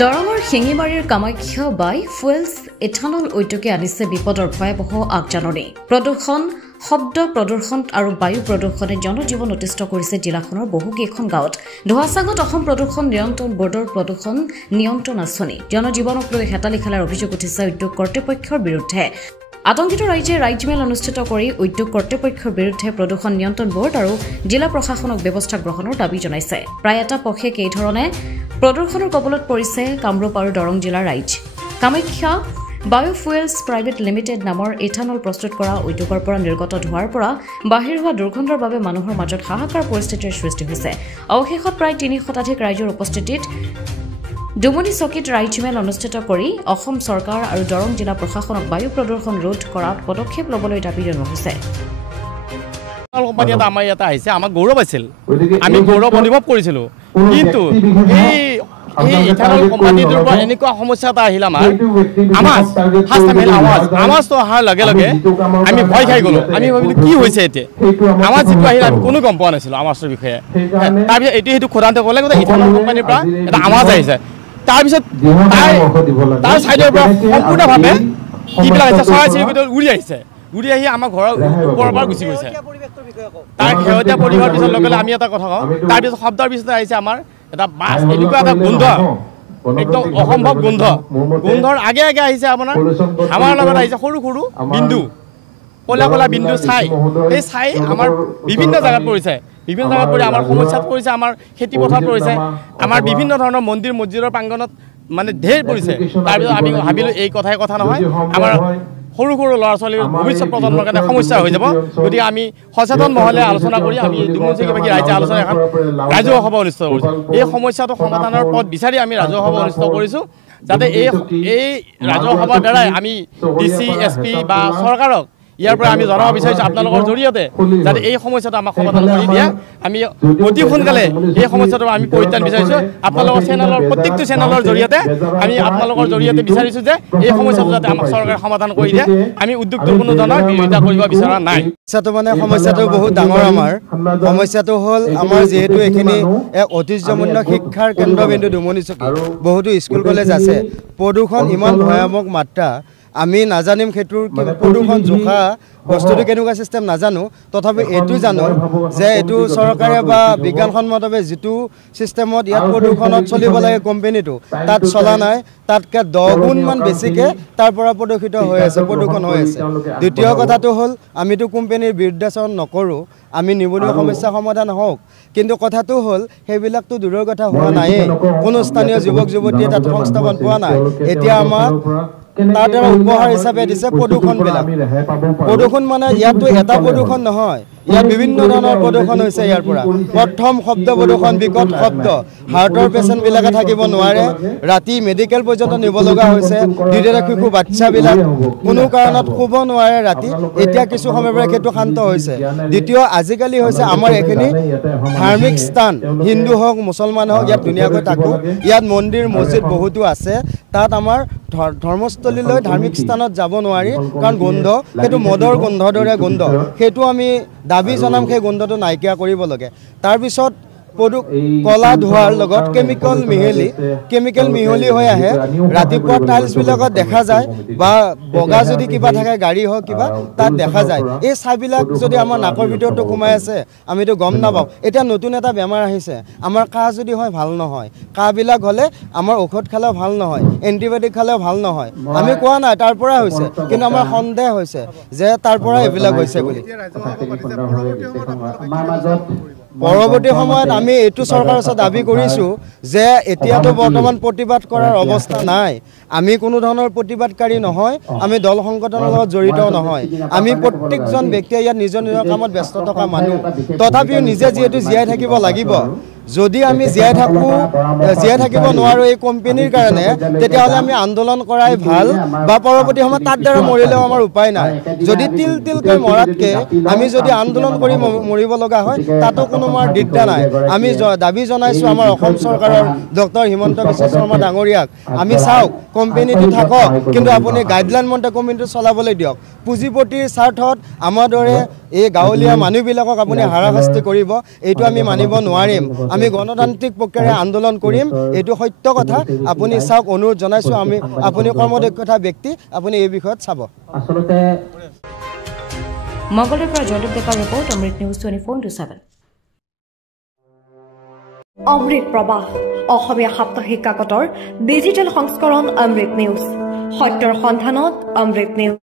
দৰঙৰ শিঙিমাৰীৰ কামাখ্যা বাই ফুৱেলছ ইথানল উদ্যোগে আনিছে বিপদৰ ভয়াবহ আগজাননী। প্ৰদূষণ, শব্দ প্ৰদূষণ আৰু বায়ু প্ৰদূষণে জনজীৱন অতিষ্ঠ কৰিছে জিলাখনৰ বহুকেইখন গাঁৱত। ধোঁৱাচাঙত অসম প্ৰদূষণ নিয়ন্ত্ৰণ বৰ্ডৰ প্ৰদূষণ নিয়ন্ত্ৰণ আঁচনি জনজীৱনক লৈ হেতালি খেলাৰ অভিযোগ উঠিছে উদ্যোগ কৰ্তৃপক্ষৰ বিৰুদ্ধে। আতংকিত ৰাইজে ৰাইজমেল অনুষ্ঠিত কৰি উদ্যোগ কৰ্তৃপক্ষৰ বিৰুদ্ধে প্ৰদূষণ নিয়ন্ত্ৰণ বৰ্ড আৰু জিলা প্ৰশাসনক ব্যৱস্থা গ্ৰহণৰ দাবী জনাইছে। প্ৰায় এটা পক্ষে কেইধৰণে প্ৰদূষণৰ কবলত পৰিছে কামৰূপ আৰু দৰং জিলাৰ ৰাইজ। কামাখ্যা বায়োফুৱেলছ প্ৰাইভেট লিমিটেড নামৰ ইথানল প্ৰস্তুত কৰা উদ্যোগৰ পৰা নিৰ্গত ধোঁৱাৰ পৰা বাহিৰ হোৱা দুৰ্গন্ধৰ বাবে মানুহৰ মাজত হাহাকাৰ পৰিস্থিতিৰ সৃষ্টি হৈছে। অৱশেষত প্ৰায় ৩০ শতাধিক ৰাইজৰ উপস্থিতিত ডুমনি চকীত ৰাইজমেল অনুষ্ঠিত কৰি অসম চৰকাৰ আৰু দৰং জিলা প্ৰশাসনক বায়ু প্ৰদূষণ ৰোধ কৰাত পদক্ষেপ ল'বলৈ দাবী জনোৱা হৈছে। কোম্পানী এটা আমাৰ ইয়াতে আহিছে, আমাক গৌৰৱ আছিল, আমি গৌৰৱ অনুভৱ কৰিছিলোঁ। কিন্তু এই ইথানল কোম্পানীটোৰ পৰা এনেকুৱা সমস্যা এটা আহিল আমাজটো অহাৰ লগে লগে আমি ভয় খাই গ'লোঁ। আমি ভাবিলোঁ কি হৈছে এতিয়া, আমাজ যিটো আহিল আমি কোনো গম পোৱা নাছিলোঁ আমাজটোৰ বিষয়ে। তাৰপিছত এইটো সেইটো সোধান্তে ক'লে ইথানল কোম্পানীৰ পৰা এটা আমাজ আহিছে। তাৰপিছত তাৰ ছাইডৰ পৰা সম্পূৰ্ণভাৱে যিবিলাক আহিছে চৰাই চিৰিকটি উৰি আহিছে, উৰি আহি আমাৰ ঘৰৰ ওপৰৰ পৰা গুচি গৈছে। তাৰ শেহতীয়া পৰিৱেশৰ পিছত লগে লগে আমি এটা কথা কওঁ, তাৰপিছত শব্দৰ পিছতে আহিছে আমাৰ এটা বাছ, এনেকুৱা এটা গোন্ধ, একদম অসম্ভৱ গোন্ধ। গোন্ধৰ আগে আগে আহিছে আপোনাৰ আমাৰ লগত আহিছে সৰু সৰু বিন্দু, ক'লা ক'লা বিন্দু ছাই। সেই ছাই আমাৰ বিভিন্ন জেগাত পৰিছে, বিভিন্ন জেগাত পৰি আমাৰ সমস্যাত পৰিছে, আমাৰ খেতিপথাৰত পৰিছে, আমাৰ বিভিন্ন ধৰণৰ মন্দিৰ মছজিদৰ প্ৰাংগণত মানে ঢেৰ পৰিছে। তাৰপিছত আমি ভাবিলোঁ এই কথাই কথা নহয়, আমাৰ সৰু সৰু ল'ৰা ছোৱালীৰ ভৱিষ্যত প্ৰজন্মৰ কাৰণে সমস্যা হৈ যাব। গতিকে আমি সচেতন মহলে আলোচনা কৰি আমি দুমুচিবাকী ৰাইজে আলোচনা এখন ৰাজহুৱা সভা অনুষ্ঠিত কৰিছোঁ। এই সমস্যাটো সমাধানৰ পথ বিচাৰি আমি ৰাজহুৱা সভা অনুষ্ঠিত কৰিছোঁ, যাতে এই ৰাজহুৱা সভাৰ দ্বাৰাই আমি DC, SP বা চৰকাৰক ইয়াৰ পৰা আমি জনাব বিচাৰিছোঁ আপোনালোকৰ জৰিয়তে যাতে এই সমস্যাটো আমাক সমাধান কৰি দিয়ে। আমি অতি সোনকালে এই সমস্যাটো আমি পৰিত্ৰাণ বিচাৰিছোঁ। আপোনালোকৰ চেনেলৰ প্ৰত্যেকটো চেনেলৰ জৰিয়তে আমি আপোনালোকৰ জৰিয়তে বিচাৰিছোঁ যে এই সমস্যাটো যাতে আমাক চৰকাৰে সমাধান কৰি দিয়ে। আমি উদ্যোগটোৰ কোনো ধৰণৰ বিৰোধিতা কৰিব বিচৰা নাই। সমস্যাটো বহুত ডাঙৰ। আমাৰ সমস্যাটো হ'ল আমাৰ যিহেতু এইখিনি এক ঐতিহ্যমণ্য শিক্ষাৰ কেন্দ্ৰবিন্দু ডুমনি চকী, বহুতো স্কুল কলেজ আছে, প্ৰদূষণ ইমান ভয়াৱহ মাত্ৰা আমি নাজানিম, সেইটোৰ প্ৰদূষণ জোখা বস্তুটো কেনেকুৱা চিষ্টেম নাজানো। তথাপি এইটো জানো যে এইটো চৰকাৰে বা বিজ্ঞানসন্মতভাৱে যিটো চিষ্টেমত ইয়াত প্ৰদূষণত চলিব লাগে কোম্পেনীটো তাত চলা নাই, তাতকৈ 10 গুণমান বেছিকৈ তাৰ পৰা প্ৰদূষিত হৈ আছে, প্ৰদূষণ হৈ আছে। দ্বিতীয় কথাটো হ'ল আমিতো কোম্পেনীৰ বিৰুদ্ধাচৰণ নকৰোঁ, আমি নিবনুৱা সমস্যা সমাধান হওক, কিন্তু কথাটো হ'ল সেইবিলাকতো দূৰৰ কথা হোৱা নায়েই। কোনো স্থানীয় যুৱক যুৱতীয়ে তাত সংস্থাপন পোৱা নাই। এতিয়া আমাক তাৰ দ্বাৰা উপহাৰ হিচাপে দিছে প্ৰদূষণবিলাক। প্ৰদূষণ মানে ইয়াতো এটা প্ৰদূষণ নহয়, ইয়াত বিভিন্ন ধৰণৰ প্ৰদূষণ হৈছে। ইয়াৰ পৰা প্ৰথম শব্দ প্ৰদূষণ, বিকট শব্দ, হাৰ্টৰ পেচেণ্টবিলাকে থাকিব নোৱাৰে, ৰাতি মেডিকেল পৰ্যন্ত নিব লগা হৈছে। দ্বিতীয়তে শিশু বাচ্চাবিলাক কোনো কাৰণত শুব নোৱাৰে ৰাতি, এতিয়া কিছু সময়ৰ পৰা সেইটো শান্ত হৈছে। দ্বিতীয়, আজিকালি হৈছে আমাৰ এইখিনি ধাৰ্মিক স্থান, হিন্দু হওক মুছলমান হওক, ইয়াত ধুনীয়াকৈ থাকোঁ, ইয়াত মন্দিৰ মছজিদ বহুতো আছে, তাত আমাৰ ধৰ্মস্থলীলৈ ধাৰ্মিক স্থানত যাব নোৱাৰি, কাৰণ গোন্ধ সেইটো মদৰ গোন্ধৰ দৰে গোন্ধ, সেইটো আমি দাবী জনাম সেই গোন্ধটো নাইকিয়া কৰিব লাগে। তাৰপিছত কলা ধোঁৱাৰ লগত কেমিকেল মিহলি হৈ আহে। ৰাতিপুৱা টাইলছবিলাকত দেখা যায় বা বগা যদি কিবা থাকে গাড়ী হওক কিবা তাত দেখা যায়। এই ছাইবিলাক যদি আমাৰ নাকৰ ভিতৰতো সোমাই আছে আমিতো গম নাপাওঁ। এতিয়া নতুন এটা বেমাৰ আহিছে, আমাৰ কাহ যদি হয় ভাল নহয়, কাহবিলাক হ'লে আমাৰ ঔষধ খালেও ভাল নহয়, এণ্টিবায়'টিক খালেও ভাল নহয়। আমি কোৱা নাই তাৰ পৰা হৈছে, কিন্তু আমাৰ সন্দেহ হৈছে যে তাৰ পৰা এইবিলাক হৈছে বুলি। পৰৱৰ্তী সময়ত আমি এইটো চৰকাৰৰ ওচৰত দাবী কৰিছোঁ যে এতিয়াতো বৰ্তমান প্ৰতিবাদ কৰাৰ অৱস্থা নাই, আমি কোনো ধৰণৰ প্ৰতিবাদকাৰী নহয়, আমি দল সংগঠনৰ লগত জড়িত নহয়, আমি প্ৰত্যেকজন ব্যক্তিয়ে ইয়াত নিজৰ নিজৰ কামত ব্যস্ত থকা মানুহ। তথাপিও নিজে যিহেতু জীয়াই থাকিব লাগিব, যদি আমি জীয়াই থাকিব নোৱাৰোঁ এই কোম্পানীৰ কাৰণে, তেতিয়াহ'লে আমি আন্দোলন কৰাই ভাল, বা পৰৱৰ্তী সময়ত তাত দ্বাৰা মৰিলেও আমাৰ উপায় নাই। যদি তিলকৈ মৰাতকৈ আমি যদি আন্দোলন কৰি মৰিব লগা হয় তাতো কোনো আমাৰ দিগদাৰ নাই। আমি দাবী জনাইছোঁ আমাৰ অসম চৰকাৰৰ ডক্টৰ হিমন্ত বিশ্ব শৰ্মা ডাঙৰীয়াক, আমি চাওক কোম্পানীটো থাকক, কিন্তু আপুনি গাইডলাইন মতে কোম্পানীটো চলাবলৈ দিয়ক। পুঁজিপতিৰ স্বাৰ্থত আমাৰ দৰে এই গাঁৱলীয়া মানুহবিলাকক আপুনি হাৰাশাস্তি কৰিব, এইটো আমি মানিব নোৱাৰিম। আমি গণতান্ত্ৰিক প্ৰক্ৰিয়াৰে আন্দোলন কৰিম এইটো সত্য কথা আপুনি চাওক অনুৰোধ জনাইছোঁ আমি আপুনি কৰ্মদক্ষতা ব্যক্তি আপুনি এই বিষয়ত চাব আচলতে মংগলদৈৰ পৰা জয়দীপ ডেকাৰ ৰিপৰ্ট অমৃত নিউজ 24/7 অমৃত প্ৰবাহ অসমীয়া সাপ্তাহিক কাকতৰ ডিজিটেল সংস্কৰণ অমৃত নিউজ সত্যৰ সন্ধানত অমৃত নিউজ